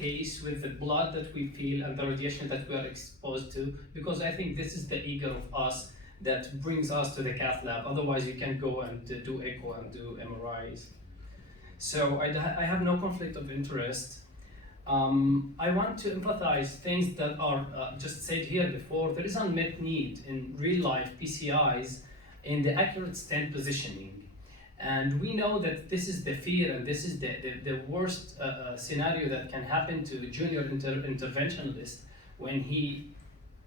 case with the blood that we feel and the radiation that we are exposed to, because I think this is the ego of us that brings us to the cath lab. Otherwise, you can go and do echo and do MRIs. So I have no conflict of interest. I want to emphasize things that are just said here before. There is unmet need in real life PCIs in the accurate stent positioning. And we know that this is the fear and this is the worst scenario that can happen to a junior interventionalist when he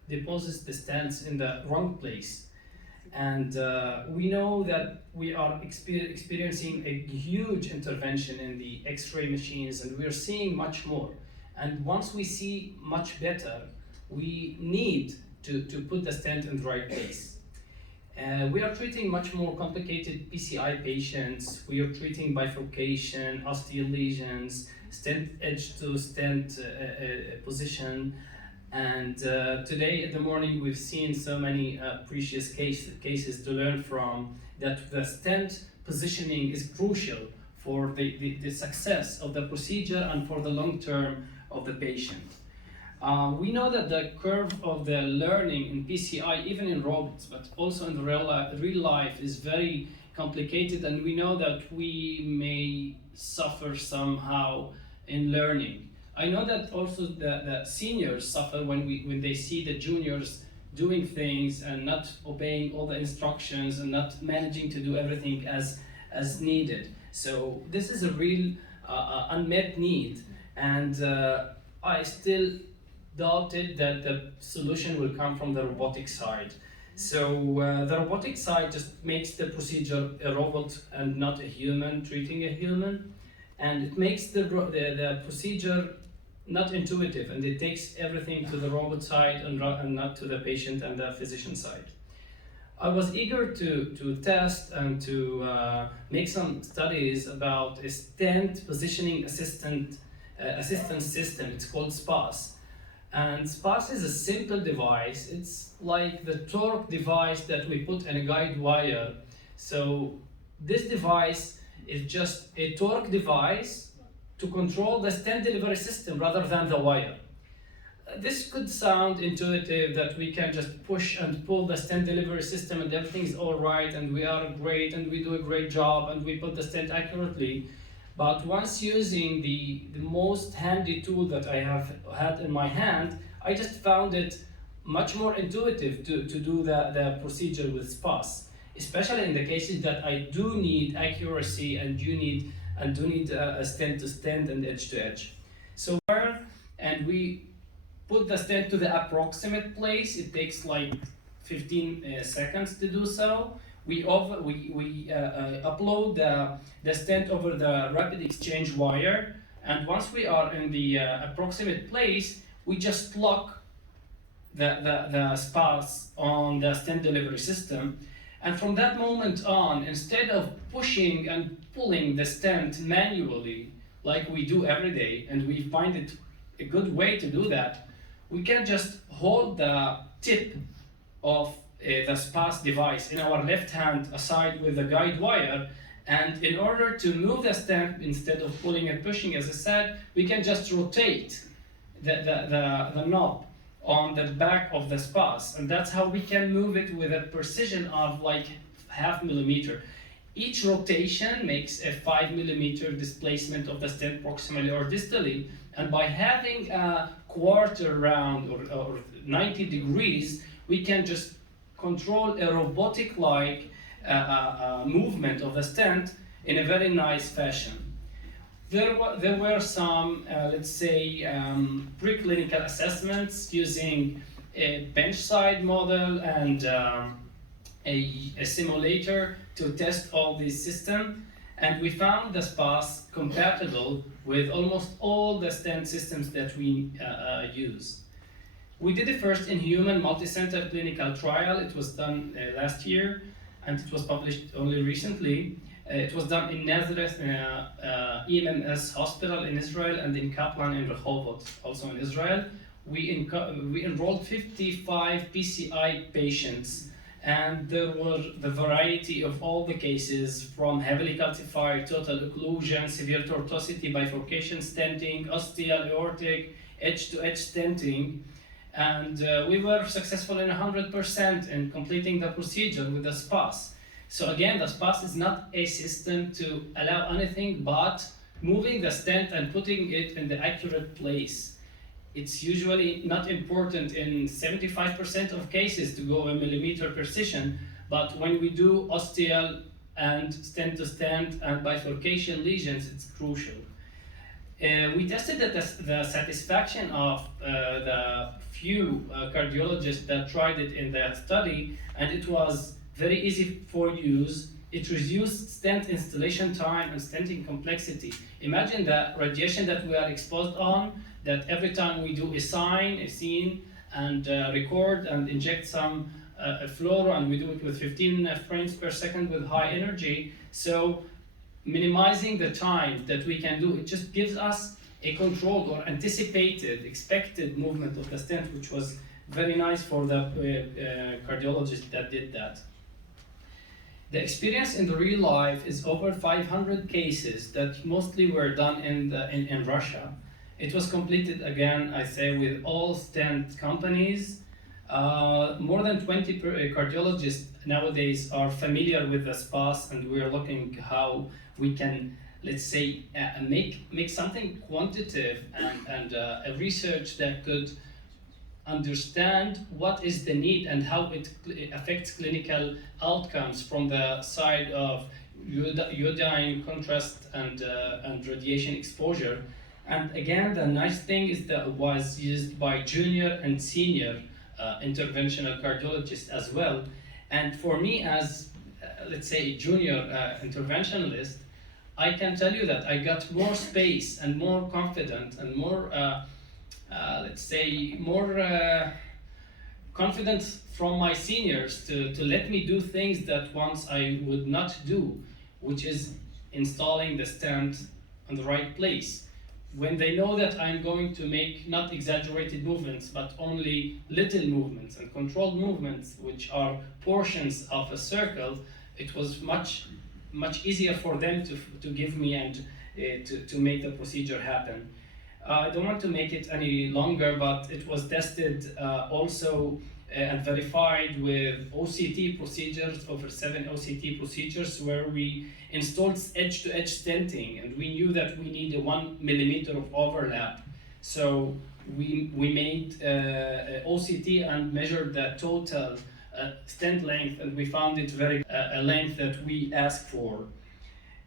deposits the stents in the wrong place. And we know that we are experiencing a huge intervention in the X-ray machines, and we are seeing much more. And once we see much better, we need to put the stent in the right place. We are treating much more complicated PCI patients. We are treating bifurcation, osteal lesions, stent edge to stent position. And today in the morning, we've seen so many precious cases to learn from, that the stent positioning is crucial for the success of the procedure and for the long term of the patient. We know that the curve of the learning in PCI, even in robots, but also in real life, is very complicated, and we know that we may suffer somehow in learning. I know that also the seniors suffer when they see the juniors doing things and not obeying all the instructions and not managing to do everything as needed. So this is a real unmet need, and I still doubted that the solution will come from the robotic side. So the robotic side just makes the procedure a robot and not a human treating a human, and it makes the procedure not intuitive, and it takes everything to the robot side and not to the patient and the physician side. I was eager to test and to make some studies about a stent positioning assistance system. It's called SPAS. And SPAS is a simple device. It's like the torque device that we put in a guide wire. So this device is just a torque device to control the stent delivery system rather than the wire. This could sound intuitive, that we can just push and pull the stent delivery system and everything is all right and we are great and we do a great job and we put the stent accurately. But once using the most handy tool that I have had in my hand, I just found it much more intuitive to do the procedure with SPAS, especially in the cases that I do need accuracy and do need a stent to stent and edge to edge. So and we put the stent to the approximate place. It takes like 15 seconds to do so. We upload the stent over the rapid exchange wire, and once we are in the approximate place, we just lock the SPAS on the stent delivery system. And from that moment on, instead of pushing and pulling the stent manually like we do every day, and we find it a good way to do that, we can just hold the tip of the SPAS device in our left hand aside with the guide wire, and in order to move the stent, instead of pulling and pushing, as I said, we can just rotate the knob on the back of the SPAS, and that's how we can move it with a precision of like ½ millimeter. Each rotation makes a 5 millimeter displacement of the stent proximally or distally, and by having a quarter round or 90 degrees, we can just control a robotic-like movement of the stent in a very nice fashion. There were some, let's say, preclinical assessments using a bench-side model and a simulator to test all these systems, and we found the SPAS compatible with almost all the stent systems that we use. We did the first in-human multi-center clinical trial. It was done last year, and it was published only recently. It was done in Nazareth EMMS hospital in Israel and in Kaplan in Rehovot, also in Israel. We enrolled 55 PCI patients And there were the variety of all the cases, from heavily calcified, total occlusion, severe tortuosity, bifurcation stenting, ostial, aortic, edge-to-edge stenting. And we were successful in 100% in completing the procedure with the SPAS. So again, the SPAS is not a system to allow anything but moving the stent and putting it in the accurate place. It's usually not important in 75% of cases to go a millimeter precision, but when we do ostial and stent to stent and bifurcation lesions, it's crucial. We tested the satisfaction of the few cardiologists that tried it in that study, and it was very easy for use. It reduced stent installation time and stenting complexity. Imagine the radiation that we are exposed on, that every time we do a scene, and record and inject some fluoro, and we do it with 15 frames per second with high energy. So minimizing the time that we can do, it just gives us a controlled or anticipated, expected movement of the stent, which was very nice for the cardiologist that did that. The experience in the real life is over 500 cases that mostly were done in Russia. It was completed again, I say, with all stent companies. More than 20 cardiologists nowadays are familiar with the SPAS, and we're looking how we can, let's say, make something quantitative and a research that could understand what is the need and how it affects clinical outcomes from the side of iodine contrast and radiation exposure. And again, the nice thing is that it was used by junior and senior interventional cardiologists as well. And for me, as let's say a junior interventionalist, I can tell you that I got more space and more confident and more let's say more confidence from my seniors to let me do things that once I would not do, which is installing the stent in the right place. When they know that I'm going to make not exaggerated movements, but only little movements and controlled movements, which are portions of a circle, it was much easier for them to give me and to make the procedure happen. I don't want to make it any longer, but it was tested also and verified with OCT procedures, over 7 OCT procedures, where we installed edge-to-edge stenting, and we knew that we need a 1 millimeter of overlap. So we made OCT and measured the total stent length, and we found it very a length that we asked for.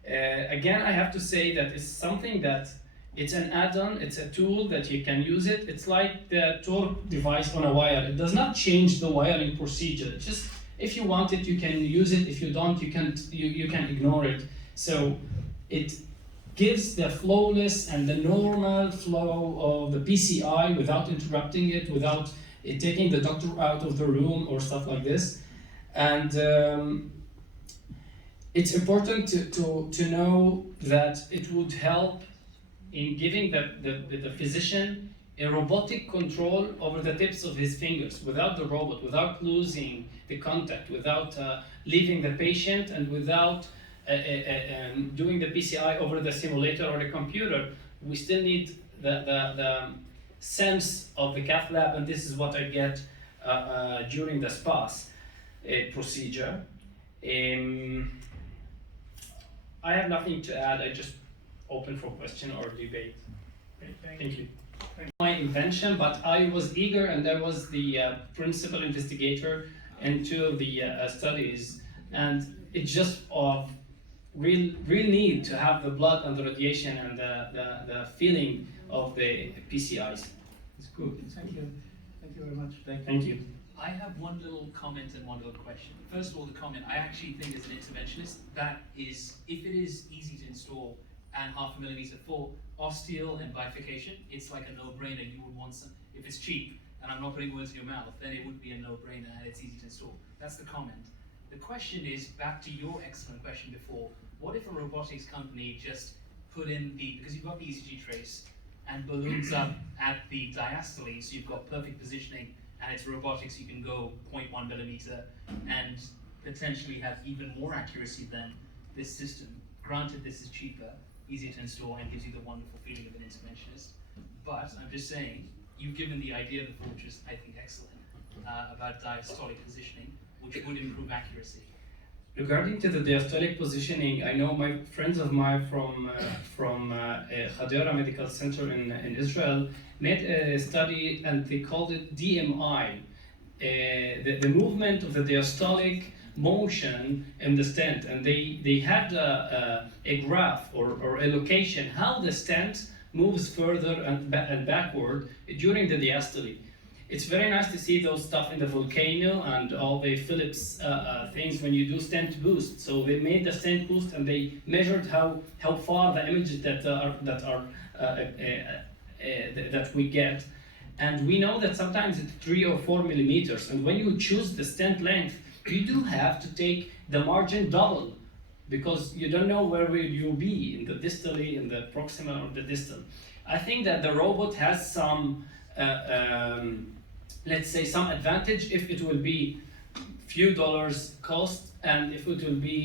Again, I have to say that it's something that it's an add-on, it's a tool that you can use it. It's like the torque device on a wire. It does not change the wiring procedure. It's just, if you want it, you can use it. If you don't, you can ignore it. So it gives the flawless and the normal flow of the PCI without interrupting it, without it taking the doctor out of the room or stuff like this. And it's important to know that it would help in giving the physician a robotic control over the tips of his fingers, without the robot, without losing the contact, without leaving the patient, and without doing the PCI over the simulator or the computer. We still need the sense of the cath lab, and this is what I get during the SPAS procedure. I have nothing to add. I just open for question or debate. Thank you. My invention, but I was eager, and I was the principal investigator in 2 of the studies, and it's just of real need to have the blood and the radiation and the feeling of the PCIs. It's good. Thank you very much. Thank you. I have one little comment and one little question. First of all, the comment, I actually think as an interventionist, that is, if it is easy to install and 0.5 millimeter for ostial and bifurcation, it's like a no-brainer. You would want some, if it's cheap, and I'm not putting words in your mouth, then it would be a no-brainer and it's easy to install. That's the comment. The question is, back to your excellent question before, what if a robotics company just put in because you've got the ECG trace and balloons up at the diastole, so you've got perfect positioning and it's robotics, you can go 0.1 millimeter and potentially have even more accuracy than this system. Granted, this is cheaper, easier to install, and gives you the wonderful feeling of an interventionist. But I'm just saying, you've given the idea before, which is, I think, excellent, about diastolic positioning, which would improve accuracy. Regarding to the diastolic positioning, I know my friends of mine from Hadera Medical Center in Israel made a study, and they called it DMI, the movement of the diastolic motion in the stent, and they had a graph or a location how the stent moves further and backward during the diastole. It's very nice to see those stuff in the volcano and all the Philips things when you do stent boost. So they made the stent boost and they measured how far the images that we get, and we know that sometimes it's 3 or 4 millimeters. And when you choose the stent length, you do have to take the margin double, because you don't know where will you be in the distally, in the proximal or the distal. I think that the robot has some, let's say, some advantage if it will be few dollars cost, and if it will be